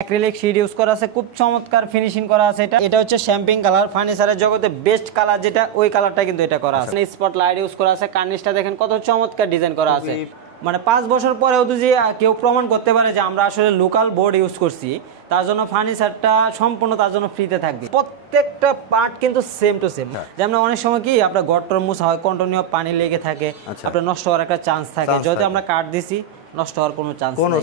Acrylic sheet use করা আছে, খুব চমৎকার ফিনিশিং করা আছে। এটা হচ্ছে শ্যাম্পিং কালার, ফার্নিচারের জগতে বেস্ট কালার যেটা, ওই কালারটা কিন্তু এটা করা আছে। স্পট লাইট ইউজ করা আছে, কার্নিশটা দেখেন কত চমৎকার ডিজাইন করা আছে। মানে 5 বছর পরেও তো যে কেউ প্রমাণ করতে পারে যে আমরা আসলে লোকাল বোর্ড ইউজ করছি, তার জন্য ফার্নিচারটা সম্পূর্ণ তার জন্য ফ্রিতে থাকবে। প্রত্যেকটা পার্ট কিন্তু সেম টু সেম। যেমন অনেক সময় কি আপনার গটর মুছা হয়, কন্টিনিউ পানি লেগে থাকে, আপনার নষ্ট হওয়ার একটা চান্স থাকে। যদি আমরা কাট দিছি, নষ্ট হওয়ার কোনো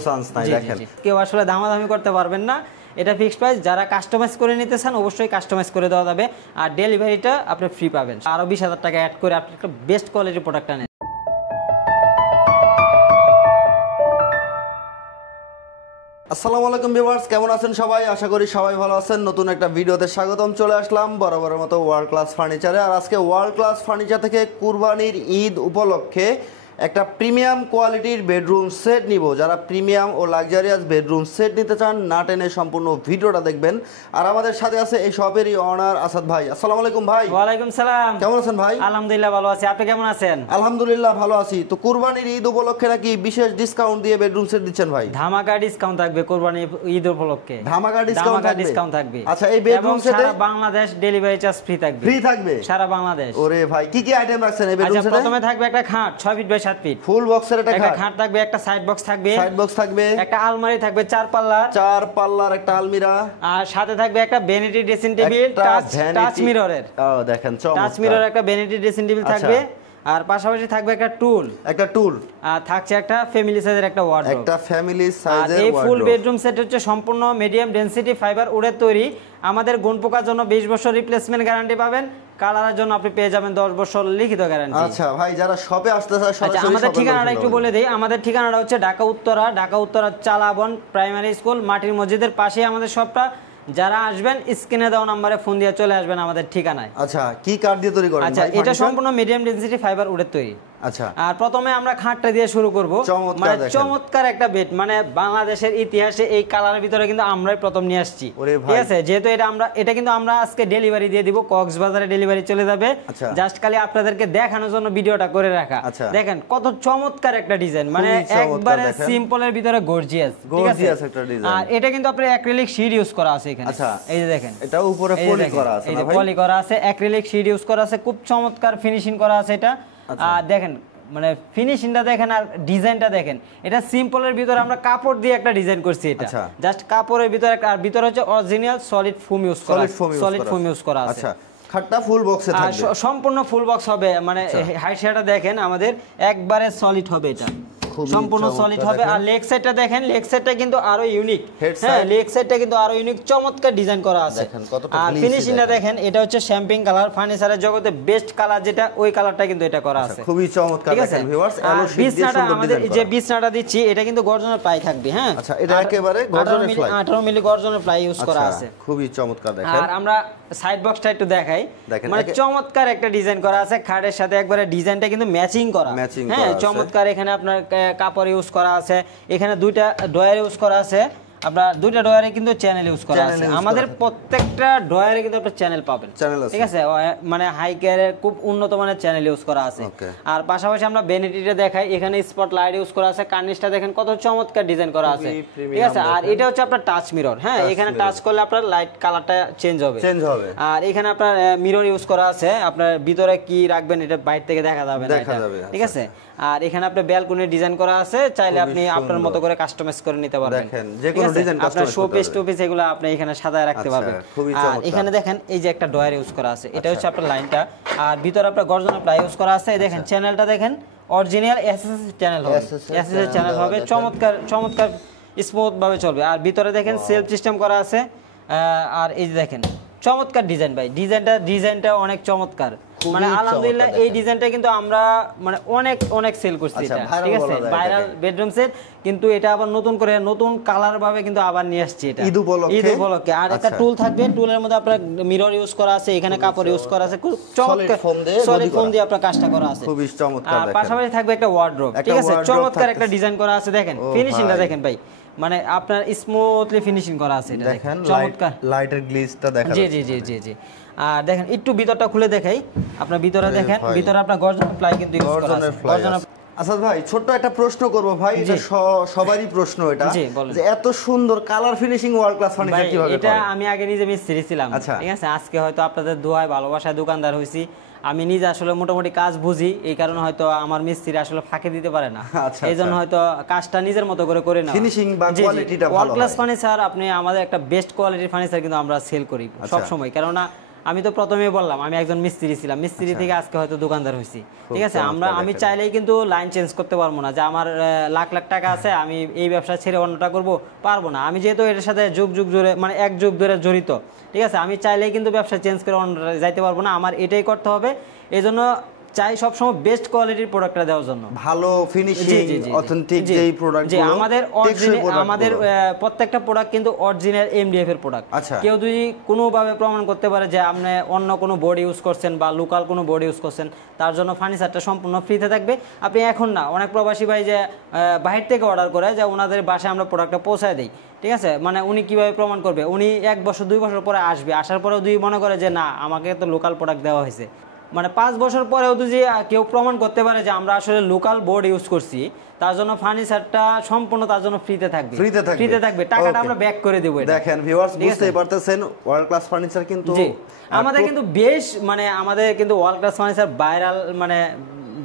চান্স নাই। দেখেন কেউ আসলে দামাদামি করতে পারবেন না, এটা ফিক্সড প্রাইস। যারা কাস্টমাইজ করে নিতে চান অবশ্যই কাস্টমাইজ করে দেওয়া যাবে, আর ডেলিভারিটা আপনি ফ্রি পাবেন। আরো 20,000 টাকা অ্যাড করে আপনি একটা বেস্ট কোয়ালিটির প্রোডাক্টটা নেন। আসসালামু আলাইকুম ভিউয়ার্স, কেমন আছেন সবাই? আশা করি সবাই ভালো আছেন। নতুন একটা ভিডিওতে স্বাগতম। চলে আসলাম বরাবরের মতো ওয়ার্ল্ড ক্লাস ফার্নিচারে। আর আজকে ওয়ার্ল্ড ক্লাস ফার্নিচার থেকে কুরবানির ঈদ উপলক্ষে একটা প্রিমিয়াম কোয়ালিটির বেডরুম সেট নিব। যারা প্রিমিয়াম ও লাক্সারিয়াস বেডরুম সেট নিতে চান, না টেনে সম্পূর্ণ ভিডিওটা দেখবেন। আর আমাদের সাথে আছে এই শপেরই অনার আসাদ ভাই। আসসালামু আলাইকুম ভাই। ওয়ালাইকুম সালাম। কেমন আছেন ভাই? আলহামদুলিল্লাহ ভালো আছি, আপনি কেমন আছেন? আলহামদুলিল্লাহ ভালো আছি। তো কুরবানির ঈদ উপলক্ষে নাকি বিশেষ ডিসকাউন্ট দিয়ে বেডরুম সেট দিচ্ছেন ভাই? ধামাকা ডিসকাউন্ট থাকবে কুরবানির ঈদ উপলক্ষে। ধামাকা ডিসকাউন্ট থাকবে। আচ্ছা, এই বেডরুম সেটে সারা বাংলাদেশ ডেলিভারি চার্জ ফ্রি থাকবে। ফ্রি থাকবে সারা বাংলাদেশ। ওরে ভাই, কি কি আইটেম রাখছেন এই বেডরুম সেটে? প্রথমে থাকবে একটা খাট 6 ফিট বাই 7 ফিট, ফুল বক্সের একটা খাট থাকবে, একটা সাইড বক্স থাকবে, একটা আলমারি থাকবে 4 পাল্লার একটা আলমিরা, আর সাথে থাকবে একটা ভ্যানিটি ড্রেসিং টেবিল টাচ মিররের। ও দেখেন চমৎকার, টাচ মিররের একটা ভ্যানিটি ড্রেসিং টেবিল থাকবে। আর পাশাপাশি থাকবে একটা টুল, আর থাকছে একটা ফ্যামিলি সাইজের একটা ওয়ার্ডরোব, এই ফুল বেডরুম সেট হচ্ছে সম্পূর্ণ মিডিয়াম ডেনসিটি ফাইবার উডের তৈরি। আমাদের গুণপোকার জন্য 20 বছর রিপ্লেসমেন্ট গ্যারান্টি পাবেন, কালারের জন্য আপনি পেয়ে যাবেন 10 বছর লিখিত গ্যারান্টি। আচ্ছা ভাই, যারা শপে আসতে চায় সরাসরি আমাদের ঠিকানাটা একটু বলে দেই। আমাদের ঠিকানাটা হচ্ছে ঢাকা উত্তরা চালাবন প্রাইমারি স্কুল, মাটির মসজিদের পাশে আমাদের শপটা। যারা আসবেন স্ক্রিনে দেওয়া নম্বরে ফোন দিয়ে চলে আসবেন আমাদের ঠিকানায়। আচ্ছা, কি কাঠ দিয়ে তৈরি করেন? আচ্ছা, এটা সম্পূর্ণ মিডিয়াম ডেনসিটি ফাইবার উডের তৈরি। আচ্ছা, আর প্রথমে আমরা খাটটা দিয়ে শুরু করব। মানে চমৎকার একটা বেড, মানে বাংলাদেশের ইতিহাসে এই কালারের ভিতরে কিন্তু আমরাই প্রথম নিয়ে আসছি, ঠিক আছে? যেহেতু এটা কিন্তু আমরা আজকে ডেলিভারি দিয়ে দিব, কক্সবাজারে ডেলিভারি চলে যাবে। জাস্ট খালি আপনাদেরকে দেখানোর জন্য ভিডিওটা করে রাখা। দেখেন কত চমৎকার একটা ডিজাইন, মানে একবারে সিম্পলের ভিতরে গর্জিয়াস, ঠিক আছে? আর এটা কিন্তু আপনার অ্যাক্রিলিক শীট ইউজ করা আছে এখানে। আচ্ছা, এই যে দেখেন, এটা উপরে পলি করা আছে, এই যে পলি করা আছে, অ্যাক্রিলিক শীট ইউজ করা আছে, খুব চমৎকার ফিনিশিং করা আছে এটা। আর দেখেন মানে ফিনিশিংটা দেখেন, আর ডিজাইনটা দেখেন। এটা সিম্পলের ভিতরে আমরা কাপড় দিয়ে একটা ডিজাইন করছি। এটা জাস্ট কাপড়ের ভিতরে, আর ভিতরে হচ্ছে অরিজিনাল সলিড ফোম ইউজ করা আছে। আচ্ছা, খাটটা ফুল বক্সে থাকবে, সম্পূর্ণ ফুল বক্স হবে। মানে হাইটটা দেখেন আমাদের একবারে সলিড হবে, এটা সম্পূর্ণ সলিড হবে। আর লেগ সাইডটা দেখেন, লেগ সাইডটা কিন্তু আরো ইউনিক। হ্যাঁ, লেগ সাইডটা কিন্তু আরো ইউনিক, চমৎকার ডিজাইন করা আছে। আর ফিনিশিংটা দেখেন, এটা হচ্ছে শ্যাম্পিং কালার, ফার্নিচারের জগতে বেস্ট কালার যেটা, ওই কালারটা কিন্তু এটা করা আছে। খুবই চমৎকার দেখেন ভিউয়ার্স। বিছনাটা আমাদের যে বিছনাটা দিচ্ছি, এটা কিন্তু গর্জনের প্লাই থাকবে। হ্যাঁ, আচ্ছা, এটা একেবারে গর্জনের প্লাই, 18 মিলি গর্জনের প্লাই ইউজ করা আছে। খুবই চমৎকার দেখেন। আর আমরা সাইড বক্সটা একটু দেখাই, মানে চমৎকার একটা ডিজাইন করা আছে। খাটের সাথে একবারে ডিজাইনটা কিন্তু ম্যাচিং করা। হ্যাঁ, চমৎকার। এখানে আপনার কাপড় ইউজ করা আছে, এখানে 2টা ড্রয়ার ইউজ করা আছে। আপনার 2টা ড্রয়ারে কিন্তু চ্যানেল ইউজ করা আছে। আমাদের প্রত্যেকটা ড্রয়ারে কিন্তু আপনারা চ্যানেল পাবেন, ঠিক আছে? মানে হাই কেয়ারের খুব উন্নত মানের চ্যানেল ইউজ করা আছে। আর পাশাপাশি আমরা ভ্যানিটিটা দেখাই, এখানে স্পট লাইট ইউজ করা আছে, কার্নিশটা দেখেন কত চমৎকার ডিজাইন করা আছে, ঠিক আছে? আর এটা হচ্ছে আপনার টাচ মিরর। হ্যাঁ, এখানে টাচ করলে আপনার লাইট কালারটা চেঞ্জ হবে। আর এখানে আপনার মিরর ইউজ করা আছে, আপনার ভিতরে কি রাখবেন এটা বাইরে থেকে দেখা যাবে না, ঠিক আছে? আর এখানে আপনার ব্যালকনি ডিজাইন করা আছে, চাইলে আপনি আপনার মতো করে কাস্টমাইজ করে নিতে পারবেন। দেখেন যে কোনো ডিজাইন আপনার শোপিস টুপিস এগুলো আপনি এখানে সাজায় রাখতে পারবেন। আর এখানে দেখেন এই যে একটা ডয়ার ইউজ করা আছে, এটা হচ্ছে আপনার লাইনটা। আর ভিতরে আপনার গর্জনের প্লাই ইউজ করা আছে। দেখেন চ্যানেলটা দেখেন, অরিজিনাল এসএস চ্যানেল হবে, এসএস চ্যানেল হবে, চমৎকার স্মুথ ভাবে চলবে। আর ভিতরে দেখেন সেলফ সিস্টেম করা আছে। আর এই যে দেখেন চমৎকার ডিজাইন ভাই, ডিজাইনটা অনেক চমৎকার। মানে আলহামদুলিল্লাহ এই ডিজাইনটা কিন্তু আমরা মানে অনেক সেল করছি এটা, ঠিক আছে? ভাইরাল বেডরুম সেট, কিন্তু এটা আবার নতুন করে নতুন কালার ভাবে কিন্তু আবার নিয়ে আসছি এটা ঈদ উপলক্ষে। আর একটা টুল থাকবে, টুলের মধ্যে আপনার মিরর ইউজ করা আছে, এখানে কাপড় ইউজ করা আছে, খুব চমৎকার সলিড ফোম দিয়ে আপনার কাজটা করা আছে, খুবই চমৎকার। আর পাশাপাশি থাকবে একটা ওয়ার্ডরোব, ঠিক আছে? চমৎকার একটা ডিজাইন করা আছে। দেখেন ফিনিশিংটা দেখেন ভাই, মানে আপনার স্মুথলি ফিনিশিং করা আছে। এটা দেখেন চমৎকার, লাইটের গ্লিজটা দেখেন। জি। আর দেখেন একটু ভিতরটা খুলে দেখাই, আপনার ভিতরে দেখেন, ভিতরে আপনার গর্জন প্লাই কিন্তু ইউজ করা আছে। আসাদ ভাই ছোট্ট একটা প্রশ্ন করব ভাই, এটা সবারই প্রশ্ন, এটা যে এত সুন্দর colour finishing world class furniture কিভাবে করে? এটা আমি আগে নিজে মিস্ত্রি ছিলাম, ঠিক আছে, আজকে হয়তো আপনাদের দোয়ায় ভালোবাসায় দোকানদার হইছি। আমি নিজে আসলে মোটামুটি কাজ বুঝি, এই কারণে হয়তো আমার মিস্ত্রি আসলে ফাঁকি দিতে পারে না, এইজন্য হয়তো কাজটা নিজের মতো করে করে না। ফিনিশিং বা কোয়ালিটিটা ভালো। ওয়ার্ল্ড ক্লাস ফার্নিচার আপনি আমাদের একটা বেস্ট কোয়ালিটির ফার্নিচার কিন্তু আমরা সেল করি সব সময়, কারণ আমি তো প্রথমেই বললাম আমি একজন মিস্ত্রি ছিলাম, মিস্ত্রি থেকে আজকে হয়তো দোকানদার হইছি, ঠিক আছে। আমি চাইলেই কিন্তু লাইন চেঞ্জ করতে পারবো না, যে আমার লাখ লাখ টাকা আছে আমি এই ব্যবসা ছেড়ে অন্যটা করবো, পারবো না। আমি যেহেতু এর সাথে যুগ যুগ ধরে মানে এক যুগ ধরে জড়িত, ঠিক আছে, আমি চাইলেই কিন্তু ব্যবসা চেঞ্জ করে অন্যটা যাইতে পারবো না, আমার এটাই করতে হবে। এই জন্য চাই সবসময় বেস্ট কোয়ালিটির প্রোডাক্টটা দেওয়ার জন্য, ভালো ফিনিশিং অথেন্টিক যেই প্রোডাক্ট যে আমাদের আমাদের প্রত্যেকটা প্রোডাক্ট কিন্তু অরিজিনাল এমডিএফ এর প্রোডাক্ট। কেউ যদি কোনোভাবে প্রমাণ করতে পারে যে আপনি অন্য কোনো বোর্ড ইউজ করছেন বা লোকাল কোনো বোর্ড ইউজ করছেন, তার জন্য ফার্নিচারটা সম্পূর্ণ ফ্রিতে থাকবে। আপনি এখন না, অনেক প্রবাসী ভাই যে বাহির থেকে অর্ডার করে যে ওনাদের বাসায় আমরা প্রোডাক্টটা পৌঁছায় দিই, ঠিক আছে, মানে উনি কিভাবে প্রমাণ করবে? উনি 1 বছর 2 বছর পরে আসবে, আসার পরেও যদি মনে করে যে না আমাকে তো লোকাল প্রোডাক্ট দেওয়া হয়েছে, মানে 5 বছর পরেও যদি কেউ প্রমাণ করতে পারে যে আমরা আসলে লোকাল বোর্ড ইউজ করছি, তার জন্য ফার্নিচারটা সম্পূর্ণ তার জন্য ফ্রিতে থাকবে, টাকাটা আমরা ব্যাক করে দেব। দেখেন ভিউয়ার্স, বুঝতেই পারতেছেন ওয়ার্ল্ড ক্লাস ফার্নিচার কিন্তু আমাদের কিন্তু বেশ মানে আমাদের কিন্তু ওয়ার্ল্ড ক্লাস ফার্নিচার ভাইরাল মানে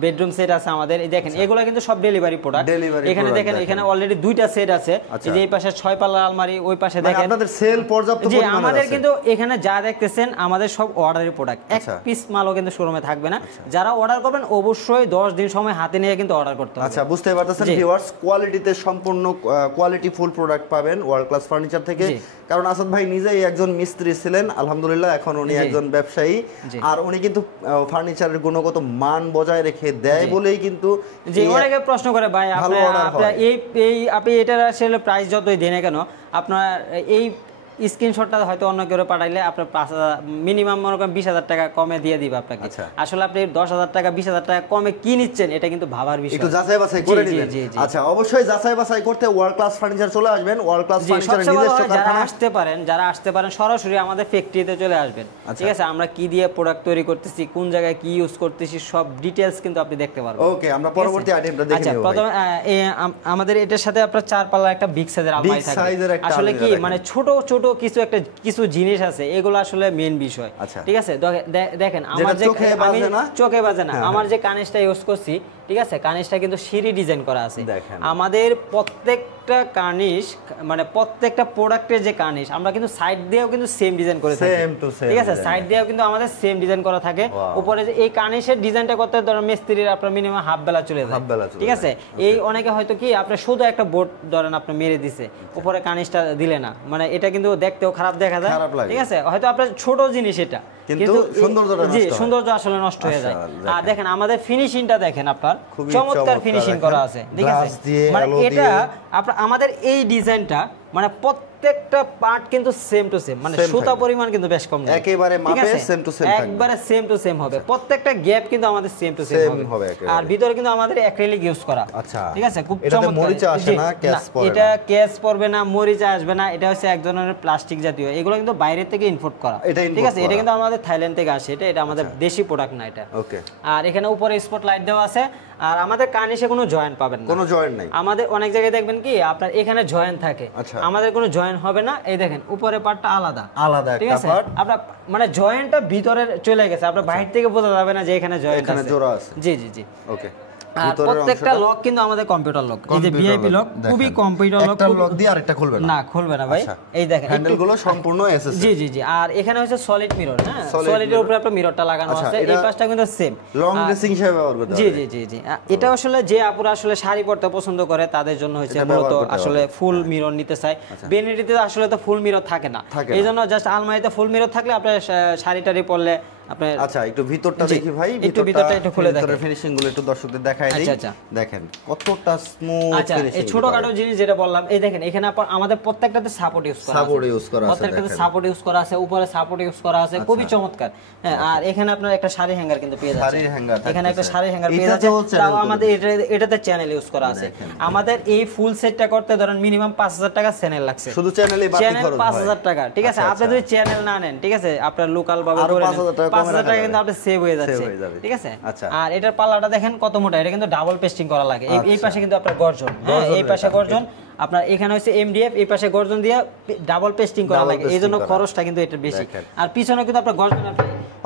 বেডরুম সেট আছে আমাদের, এই দেখেন এগুলা কিন্তু সব ডেলিভারি প্রোডাক্ট। এখানে দেখেন এখানে অলরেডি 2টা সেট আছে, এই যে এই পাশে 6 পাল্লা আলমারি, ওই পাশে দেখেন আপনাদের সেল পর্যাপ্ত পরিমাণে আছে। আমাদের কিন্তু এখানে যা দেখতেছেন আমাদের সব অর্ডারের প্রোডাক্ট, এক পিস মালও কিন্তু শোরুমে থাকবে না। যারা অর্ডার করবেন অবশ্যই 10 দিন সময় হাতে নিয়ে কিন্তু অর্ডার করতে হবে। আচ্ছা, বুঝতে পারতেছেন ভিউয়ার্স, কোয়ালিটিতে সম্পূর্ণ কোয়ালিটি ফুল প্রোডাক্ট পাবেন ওয়ার্ল্ড ক্লাস ফার্নিচার থেকে। কারণ আসাদ ভাই নিজেই একজন মিস্ত্রি ছিলেন, আলহামদুলিল্লাহ এখন উনি একজন ব্যবসায়ী, আর উনি কিন্তু ফার্নিচারের গুণগত মান বজায় রেখে দেয় বলেই কিন্তু যে অনেকে প্রশ্ন করে ভাই আপনি এটার আসলে প্রাইস যতই দেন না কেন, আপনার এই স্ক্রিনশটটা হয়তো অন্য কেউ পাঠাইলে আপনার 5,000 মিনিমাম মনে করেন 20,000 টাকা কমে দিয়ে দিবে আপনাকে। আসলে আপনি 10,000 টাকা 20,000 টাকা কমে কি নিচ্ছেন এটা কিন্তু ভাবার বিষয়, একটু যাচাই বাছাই করে নেবেন। আচ্ছা, অবশ্যই যাচাই বাছাই করতে ওয়ার্ল্ড ক্লাস ফার্নিচার চলে আসবেন। ওয়ার্ল্ড ক্লাস ফার্নিচারের নিজস্ব কারখানা, যারা আসতে পারেন সরাসরি আমাদের ফ্যাক্টরিতে চলে আসবেন, ঠিক আছে। আমরা কি দিয়ে প্রোডাক্ট তৈরি করতেছি, কোন জায়গায় কি ইউজ করতেছি, সব ডিটেইলস কিন্তু আপনি দেখতে পারবেন। ওকে, আমরা পরবর্তী আইটেমটা দেখে নেব। প্রথমে আমাদের এটার সাথে আপনার 4 পাল্লা একটা বিগ সাইজের আলমারি থাকে। আসলে কি মানে ছোট ছোট কিছু জিনিস আছে, এগুলো আসলে মেইন বিষয়, ঠিক আছে। দেখেন আমার যে চোখে বাজে না, আমার যে কানেসটা ইউজ করছি, ঠিক আছে, কানেসটা কিন্তু সিঁড়ি ডিজাইন করা আছে। আমাদের প্রত্যেকটা কানিস মানে প্রত্যেকটা প্রোডাক্টের যে কানিস আমরা কিন্তু সাইড দিয়েও কিন্তু সেম ডিজাইন করে থাকি, ঠিক আছে, সাইড দিয়েও কিন্তু আমাদের সেম ডিজাইন করা থাকে। উপরে যে এই কানিসের ডিজাইনটা করতে ধরেন মিস্ত্রির আপনার মিনিমাম হাফ বেলা চলে যায়, ঠিক আছে। এই অনেকে হয়তো কি আপনার শুধু একটা বোর্ড ধরেন আপনি মেরে দিছে, উপরে কানিসটা দিলে না, মানে এটা কিন্তু দেখতেও খারাপ দেখা যায়, ঠিক আছে। হয়তো আপনার ছোট জিনিস এটা, কিন্তু সৌন্দর্য আসলে নষ্ট হয়ে যায়। আর দেখেন আমাদের ফিনিশিংটা দেখেন, আপনার চমৎকার ফিনিশিং করা আছে, ঠিক আছে। মানে এটা আমাদের এই ডিজাইনটা মানে প্রত্যেকটা পার্ট কিন্তু সেম টু সেম, মানে সুতা পরিমাণ কিন্তু বেশ কম না, একেবারে মাপে সেম টু সেম থাকবে, একবারে সেম টু সেম হবে। প্রত্যেকটা গ্যাপ কিন্তু আমাদের সেম টু সেম হবে। আর ভিতরে কিন্তু আমাদের অ্যাক্রিলিক ইউজ করা, আচ্ছা, ঠিক আছে। খুব চমৎকার, এটাতে মরিচা আসে না, ক্যাশ পড়বে না, এটা ক্যাশ পড়বে না, মরিচা আসবে না। এটা হচ্ছে এক ধরনের প্লাস্টিক জাতীয়, এগুলো কিন্তু বাইরে থেকে ইম্পোর্ট করা, ঠিক আছে। এটা কিন্তু আমাদের থাইল্যান্ড থেকে আসে, এটা আমাদের দেশি প্রোডাক্ট না এটা। ওকে, আর এখানে উপরে স্পট লাইট দেওয়া আছে। আর আমাদের কার্নিশে কোনো জয়েন্ট পাবেন না, কোনো জয়েন্ট নাই। আমাদের অনেক জায়গায় দেখবেন কি আপনার এখানে জয়েন্ট থাকে, আমাদের কোনো জয়েন্ট হবে না। এই দেখেন উপরে পার্টটা আলাদা, ঠিক আছে, আপনার মানে জয়েন্টটা ভিতরে চলে গেছে, আপনার বাইরে থেকে বোঝা যাবে না যে এখানে জয়েন্ট আছে, জোড়া আছে। জি জি জি, ওকে। প্রত্যেকটা লক কিন্তু আমাদের কম্পিউটার লক, এই যে ভিআইপি লক, খুবই কম্পিউটার লক, একটা লক দিয়ে আরেকটা খুলবে না, খুলবে না ভাই। এই দেখেন হ্যান্ডেলগুলো সম্পূর্ণ এসএস, জি জি জি। আর এখানে হচ্ছে সলিড মিরর, হ্যাঁ, সলিডের উপরে আপনার মিররটা লাগানো আছে, এই পাশটা কিন্তু সেম লং ড্রেসিং হিসেবে ব্যবহার করতে হবে। জি জি জি জি। এটা আসলে যে আপুরা আসলে শাড়ি পরতে পছন্দ করে তাদের জন্য হচ্ছে মূলত আসলে ফুল মিরর নিতে চায়। বেনিটিতে আসলে তো ফুল মিরর থাকে না, এইজন্য জাস্ট আলমারিতে ফুল মিরর থাকলে আপনার শাড়ি পরলে আপনার। আচ্ছা, একটু ভিতরটা দেখি ভাই, ভিতরটা একটু খুলে দেখেন, ফিনিশিং গুলো একটু দর্শকদের দেখাই দেই। দেখেন কতটা স্মুথ ফিনিশিং। এই ছোটখাটো জিনিস যেটা বললাম, এই দেখেন এখানে আমাদের প্রত্যেকটাতে সাপোর্ট ইউজ করা আছে, প্রত্যেকটাতে সাপোর্ট ইউজ করা আছে, উপরে সাপোর্ট ইউজ করা আছে, খুবই চমৎকার। হ্যাঁ, আর এখানে আপনার একটা শাড়ি হ্যাঙ্গার কিন্তু পেয়ে যাচ্ছে, এখানে একটা শাড়ি হ্যাঙ্গার পেয়ে যাচ্ছে। তাও আমাদের এটাতে চ্যানেল ইউজ করা আছে। আমাদের এই ফুল সেটটা করতে ধরেন মিনিমাম 5,000 টাকা চ্যানেল লাগছে, শুধু চ্যানেলই বাকি খরচ 5,000 টাকা, ঠিক আছে। আপনি যদি চ্যানেল না নেন, ঠিক আছে, আপনার লোকাল ভাবে করে 5,000 টাকা কিন্তু আপনার সেভ হয়ে যাচ্ছে, ঠিক আছে। আর এটার পাল্লাটা দেখেন কত মোটা, এটা কিন্তু ডাবল পেস্টিং করা লাগে। এই পাশে কিন্তু আপনার গর্জন, হ্যাঁ এই পাশে গর্জন, আপনার এখানে হচ্ছে এমডিএফ, এই পাশে গর্জন দিয়ে ডাবল পেস্টিং করা লাগে, এইজন্য খরচটা কিন্তু এটা বেশি। আর পিছনে কিন্তু আপনার গর্জন,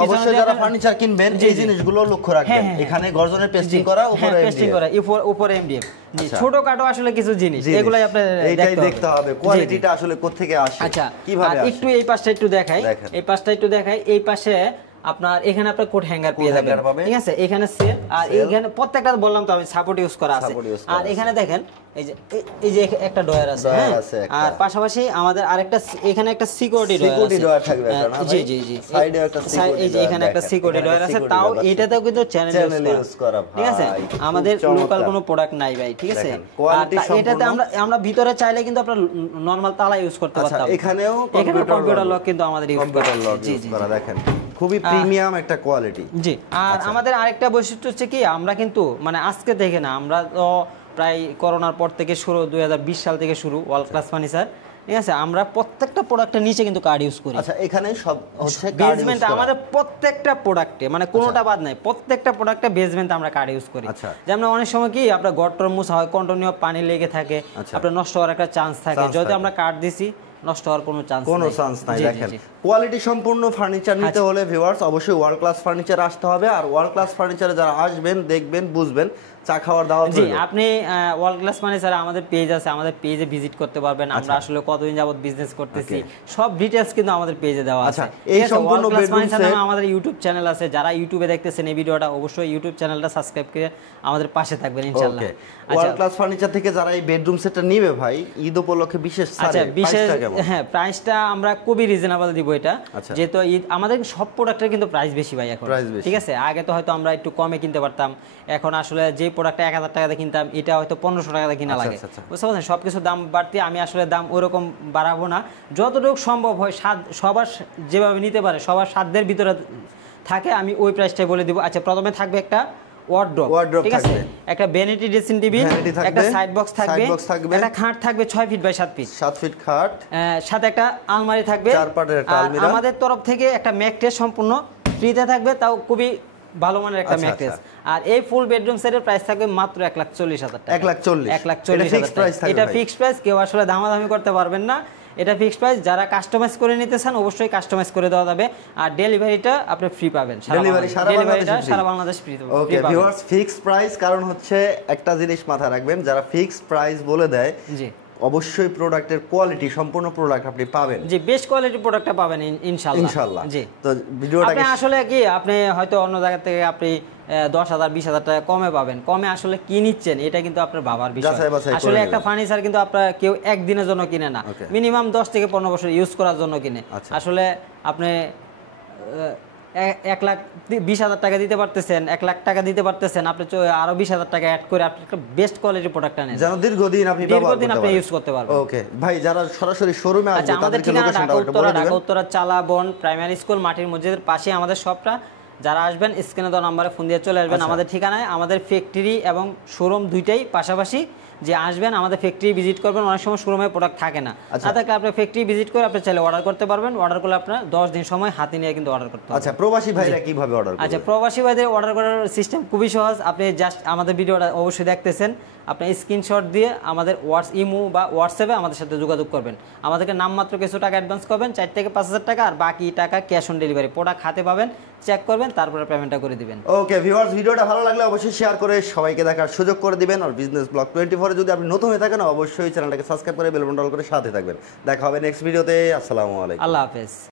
অবশ্যই যারা ফার্নিচার কিনবেন এই জিনিসগুলো লক্ষ্য রাখবেন, এখানে গর্জনের পেস্টিং করা, উপরে পেস্টিং করা, উপরে এমডিএফ। জি, ছোটখাটো আসলে কিছু জিনিস এগুলাই আপনার দেখতে হবে, কোয়ালিটিটা আসলে কোথা থেকে আসে, আচ্ছা কিভাবে আসে। একটু এই পাশটা একটু দেখাই, এই পাশটা একটু দেখাই। এই পাশে আপনার এখানে আপনার কোট হ্যাঙ্গার পেয়ে যাবেন, ঠিক আছে। এখানে সেল, আর এখানে প্রত্যেকটা বললাম তো আমি সাপোর্ট ইউজ করা আছে। আর এখানে দেখেন এই যে একটা ডয়ার আছে, হ্যাঁ। আর পাশাপাশি আমাদের আরেকটা এখানে একটা সিকিউরিটি ডয়ার থাকবে, জি জি জি, সাইডে একটা সিকিউরিটি, এই যে এখানে একটা সিকিউরিটি ডয়ার আছে, তাও এটাতেও কিন্তু চ্যানেল ইউজ করা, ঠিক আছে। আমাদের লোকাল কোনো প্রোডাক্ট নাই ভাই, ঠিক আছে। আর এটাতে আমরা ভিতরে চাইলে কিন্তু আপনারা নরমাল তালা ইউজ করতে পারতাম। এখানেও কম্পিউটার লক কিন্তু আমাদের ইউজ করা, দেখেন খুবই প্রিমিয়াম একটা কোয়ালিটি। জি, আর আমাদের আরেকটা বৈশিষ্ট্য হচ্ছে কি, আমরা কিন্তু মানে আজকে দেখে না, আমরা তো প্রায় করোনার পর থেকে শুরু, 2020 সাল থেকে শুরু ওয়ার্ল্ড ক্লাস ফার্নিচার, ঠিক আছে। আমরা প্রত্যেকটা প্রোডাক্টের নিচে কিন্তু কার্ড ইউজ করি। আচ্ছা, এখানে সব হচ্ছে বেসমেন্ট, আমাদের প্রত্যেকটা প্রোডাক্টে মানে কোনোটা বাদ নাই, প্রত্যেকটা প্রোডাক্টে বেসমেন্ট আমরা কার্ড ইউজ করি। যেমন অনেক সময় কি আপনার গটর মুছা হয়, কন্টিনিউ পানি লেগে থাকে, আপনার নষ্ট হওয়ার একটা চান্স থাকে, যদি আমরা কার্ড দিছি নষ্ট হওয়ার কোনো চান্স নাই। দেখেন কোয়ালিটি সম্পূর্ণ ফার্নিচার নিতে হলে ভিউয়ার্স অবশ্যই ওয়ার্ল্ড ক্লাস ফার্নিচার আসতে হবে। আর ওয়ার্ল্ড ক্লাস ফার্নিচারে যারা আসবেন, দেখবেন, বুঝবেন, চা খাওয়ার দাওয়াত জি, আপনি ওয়ার্ল্ড ক্লাস ফার্নিচার আমাদের পেজ আছে, আমাদের পেজে ভিজিট করতে পারবেন। আমরা আসলে কতদিন যাবত বিজনেস করতেছি সব ডিটেইলস কিন্তু আমাদের পেজে দেওয়া আছে। এই সম্পূর্ণ বেডরুম সেট আমাদের ইউটিউব চ্যানেল আছে, যারা ইউটিউবে দেখতেছেন এই ভিডিওটা অবশ্যই ইউটিউব চ্যানেলটা সাবস্ক্রাইব করে আমাদের পাশে থাকবেন ইনশাআল্লাহ। ওয়ার্ল্ড ক্লাস ফার্নিচার থেকে যারা এই বেডরুম সেটটা নেবে ভাই, ঈদ উপলক্ষে বিশেষ ছাড়ে, প্রাইসটা কেমন? হ্যাঁ, প্রাইসটা আমরা খুবই রিজনেবল দিব এটা, যেহেতু ঈদ আমাদের সব প্রোডাক্টের কিন্তু প্রাইস বেশি ভাই এখন, ঠিক আছে। আগে তো হয়তো আমরা একটু কমে কিনতে পারতাম, এখন আসলে যে প্রোডাক্টটা 1000 টাকাতে কিনতাম এটা হয়তো 1500 টাকাতে কিনা লাগে, বুঝতে পারছেন। সবকিছু দাম বাড়তি, আমি আসলে দাম ওরকম বাড়াবো না, যতটুকু সম্ভব হয় সবার যেভাবে নিতে পারে, সবার সাধ্যের ভিতরে থাকে, আমি ওই প্রাইসটাই বলে দিব। আচ্ছা, প্রথমে থাকবে একটা ওয়ার্ড্রপ, ঠিক আছে, একটা ভ্যানিটি ড্রেসিং টেবিল, একটা সাইড বক্স থাকবে, একটা খাট থাকবে 6 ফিট বাই 7 ফিট, 7 ফিট খাট, সাথে একটা আলমারি থাকবে, 4 পাটের একটা আলমিরা। আমাদের তরফ থেকে একটা ম্যাট্রেস সম্পূর্ণ ফ্রিতে থাকবে, তাও খুবই ভালো মানের একটা ম্যাট্রেস। আর এই ফুল বেডরুম সেটের প্রাইস থাকবে মাত্র 1,40,000 টাকা। 1,40,000 এটা ফিক্সড প্রাইস, কেউ আসলে দামাদামি করতে পারবেন না, এটা ফিক্সড প্রাইস। যারা কাস্টমাইজ করে নিতে চান অবশ্যই কাস্টমাইজ করে দেওয়া যাবে, আর ডেলিভারিটা আপনি ফ্রি পাবেন, ডেলিভারিটা সারা Bangladesh free. Okay viewers, fixed price, কারণ হচ্ছে একটা জিনিস মাথায় রাখবেন, যারা ফিক্সড প্রাইস বলে দেয়, জি, অবশ্যই প্রোডাক্টের কোয়ালিটি, সম্পূর্ণ প্রোডাক্ট আপনি পাবেন, জি, বেস্ট কোয়ালিটি প্রোডাক্টটা পাবেন ইনশাআল্লাহ। জি, তো ভিডিওটা আপনি আসলে কি, আপনি হয়তো অন্য জায়গা থেকে আপনি 10,000 20,000 টাকা কমে পাবেন, কমে আসলে কি নিচ্ছেন এটা কিন্তু আপনার ভাবার বিষয়। আসলে একটা ফার্নিচার কিন্তু আপনার কেউ একদিনের জন্য কিনে না, মিনিমাম 10 থেকে 15 বছর ইউজ করার জন্য কিনে। আসলে আপনি 1,20,000 টাকা দিতে পারতেছেন, 1,00,000 টাকা দিতে পারতেছেন, আপনি আরো 20,000 টাকা অ্যাড করে আপনি একটা বেস্ট কোয়ালিটির প্রোডাক্টটা নেন, যেন দীর্ঘদিন আপনি ইউজ করতে পারবেন। ওকে ভাই, যারা সরাসরি শোরুমে আসবে, আমাদের ঠিকানা ঢাকা উত্তরা চালাবন প্রাইমারি স্কুল মাটির মসজিদের পাশে আমাদের শপটা। যারা আসবেন স্ক্রিনে দেওয়া নাম্বারে ফোন দিয়ে চলে আসবেন আমাদের ঠিকানায়। আমাদের ফ্যাক্টরি এবং শোরুম দুইটাই পাশাপাশি, যে আসবেন আমাদের ফ্যাক্টরি ভিজিট করবেন, অনেক সময় শোরুমে প্রোডাক্ট থাকে না, না থাকলে আপনি ফ্যাক্টরি ভিজিট করে আপনি চাইলে অর্ডার করতে পারবেন। অর্ডার করলে আপনার 10 দিন সময় হাতে নিয়ে কিন্তু অর্ডার করতে হবে। আচ্ছা, প্রবাসী ভাইরা কিভাবে অর্ডার করবে? আচ্ছা, প্রবাসী ভাইদের অর্ডার করার সিস্টেম খুবই সহজ। আপনি জাস্ট আমাদের ভিডিওটা অবশ্যই দেখতেছেন, আপনি স্ক্রিনশট দিয়ে আমাদের ইমো বা হোয়াটসঅ্যাপে আমাদের সাথে যোগাযোগ করবেন। আমাদেরকে নামমাত্র কিছু টাকা অ্যাডভান্স করবেন, 4 থেকে 5,000 টাকা, আর বাকি টাকা ক্যাশ অন ডেলিভারি, প্রোডাক্ট হাতে পাবেন, চেক করবেন, তারপরে পেমেন্টটা করে দিবেন। ওকে ভিউয়ার্স, ভিডিওটা ভালো লাগলে অবশ্যই শেয়ার করে সবাইকে দেখার সুযোগ করে দিবেন। আর বিজনেস ব্লগ 24 এ যদি আপনি নতুন হয়ে থাকেন অবশ্যই চ্যানেলটাকে সাবস্ক্রাইব করে বেল বাটন অল করে সাথে থাকবেন। দেখা হবে নেক্সট ভিডিওতে। আসসালামু আলাইকুম, আল্লাহ হাফেজ।